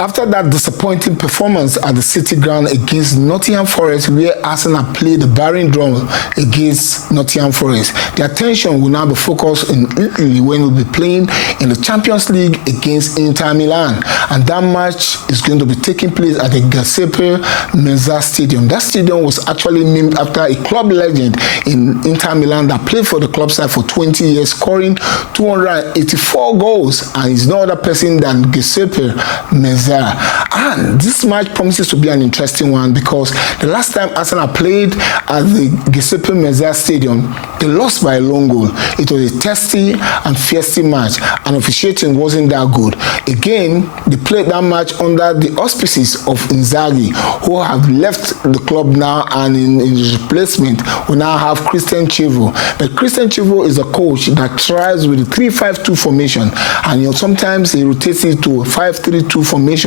After that disappointing performance at the City Ground against Nottingham Forest, where Arsenal played the barren drum against Nottingham Forest, the attention will now be focused in Italy when we'll be playing in the Champions League against Inter Milan. And that match is going to be taking place at the Giuseppe Meazza Stadium. That stadium was actually named after a club legend in Inter Milan that played for the club side for 20 years, scoring 284 goals, and is no other person than Giuseppe Meazza. And this match promises to be an interesting one because the last time Arsenal played at the Giuseppe Meazza Stadium, they lost by a long goal. It was a testy and feisty match, and officiating wasn't that good. Again, they played that match under the auspices of Inzaghi, who have left the club now, and in his replacement, we now have Christian Chivo. But Christian Chivo is a coach that tries with the 3-5-2 formation, and sometimes he rotates it to a 5-3-2 formation,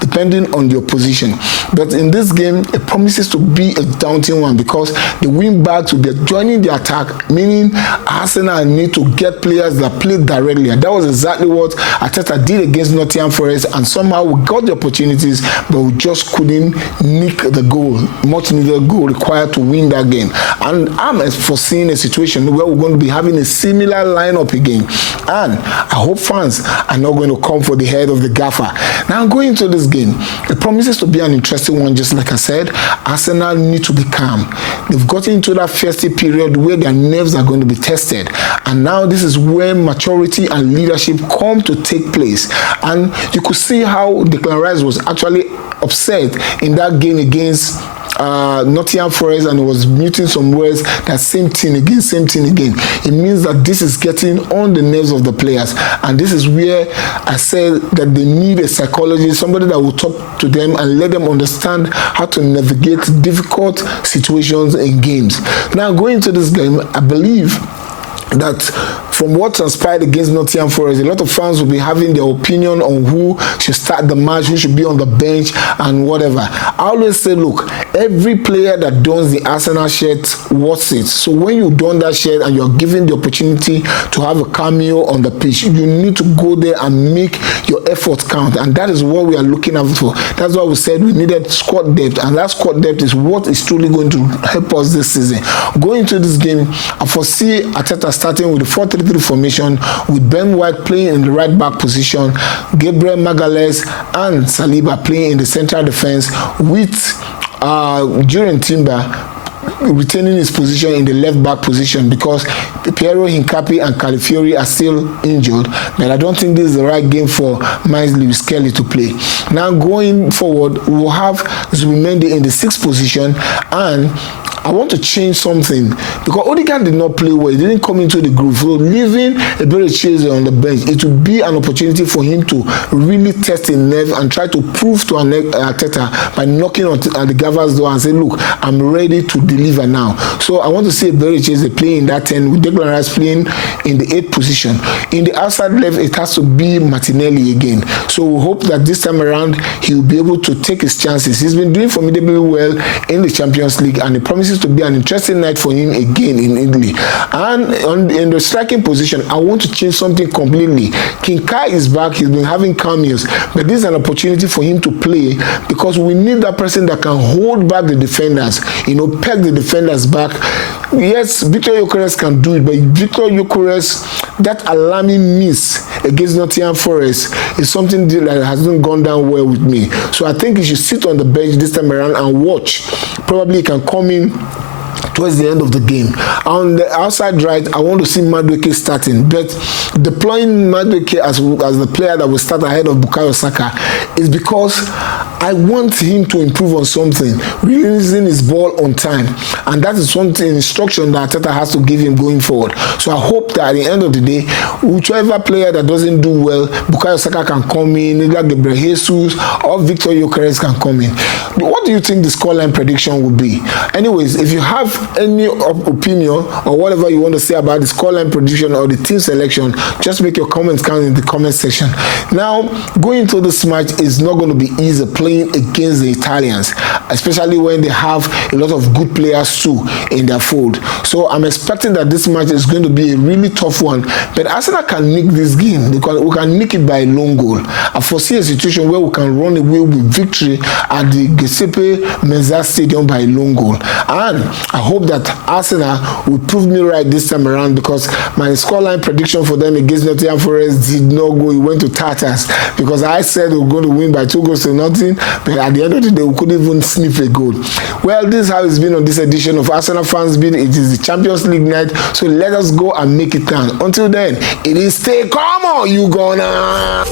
depending on the opposition. But in this game, it promises to be a daunting one because the wing backs will be joining the attack, meaning Arsenal need to get players that play directly. And that was exactly what Arteta did against Nottingham Forest, and somehow we got the opportunities, but we just couldn't nick the goal, much needed goal required to win that game. And I'm foreseeing a situation where we're going to be having a similar lineup again. And I hope fans are not going to come for the head of the gaffer. Now, going into this game, it promises to be an interesting one. Just like I said, Arsenal need to be calm. They've gotten into that festive period where their nerves are going to be tested, and now this is where maturity and leadership come to take place. And you could see how Declan Rice was actually upset in that game against Nottingham Forest, and was muting some words that same thing again. It means that this is getting on the nerves of the players, and this is where I said that they need a psychologist, somebody that will talk to them and let them understand how to navigate difficult situations in games. Now, going into this game, I believe that from what transpired against Nottingham Forest, a lot of fans will be having their opinion on who should start the match, who should be on the bench, and whatever. I always say, look, every player that dons the Arsenal shirt wants it. So when you don that shirt and you're given the opportunity to have a cameo on the pitch, you need to go there and make your efforts count. And that is what we are looking out for. That's why we said we needed squad depth, and that squad depth is what is truly going to help us this season. Going into this game, I foresee Arteta starting with the 4-3-3 formation, with Ben White playing in the right back position, Gabriel Magalhaes and Saliba playing in the central defense, with Jurgen Timber retaining his position in the left back position because Piero Hincapié and Calafiori are still injured. But I don't think this is the right game for Miles Lewis Kelly to play. Now, going forward, we'll have Zubimendi in the 6th position, and I want to change something because Odegaard did not play well. He didn't come into the group. So leaving Eberechi on the bench, it would be an opportunity for him to really test a nerve and try to prove to Arteta by knocking on the Gava's door and say, look, I'm ready to deliver now. So I want to see Eberechi playing in that 10 with Declan Rice playing in the 8th position. In the outside left, it has to be Martinelli again. So we hope that this time around he'll be able to take his chances. He's been doing formidably well in the Champions League, and it promises to be an interesting night for him again in Italy. And in the striking position, I want to change something completely. Kinkai is back. He's been having cameos, but this is an opportunity for him to play because we need that person that can hold back the defenders, peg the defenders back. Yes, Victor Gyökeres can do it, but Victor Gyökeres, that alarming miss against Nottingham Forest is something that hasn't gone down well with me. So I think he should sit on the bench this time around and watch. Probably he can come in towards the end of the game. On the outside right, I want to see Madueke starting, but deploying Madueke as the player that will start ahead of Bukayo Saka is because I want him to improve on something, releasing his ball on time, and that is something instruction that Arteta has to give him going forward. So I hope that at the end of the day, whichever player that doesn't do well, Bukayo Saka can come in, either Gabriel Jesus or Victor Gyökeres can come in. What do you think the scoreline prediction would be? Anyways, if you have any opinion or whatever you want to say about the scoreline prediction or the team selection, just make your comments count in the comment section. Now, going into this match is it's not going to be easy playing against the Italians, especially when they have a lot of good players too in their fold. So I'm expecting that this match is going to be a really tough one, but Arsenal can nick this game because we can nick it by a long goal. I foresee a situation where we can run away with victory at the Giuseppe Meazza Stadium by a long goal, and I hope that Arsenal will prove me right this time around, because my scoreline prediction for them against Nottingham Forest did not go. It went to tatters because I said we were going to win by 2-0, but at the end of the day we couldn't even sniff a goal. Well, this is how it's been on this edition of Arsenal Fans Beat. It is the Champions League night, so let us go and make it count. Until then, it is stay calm, or you gonna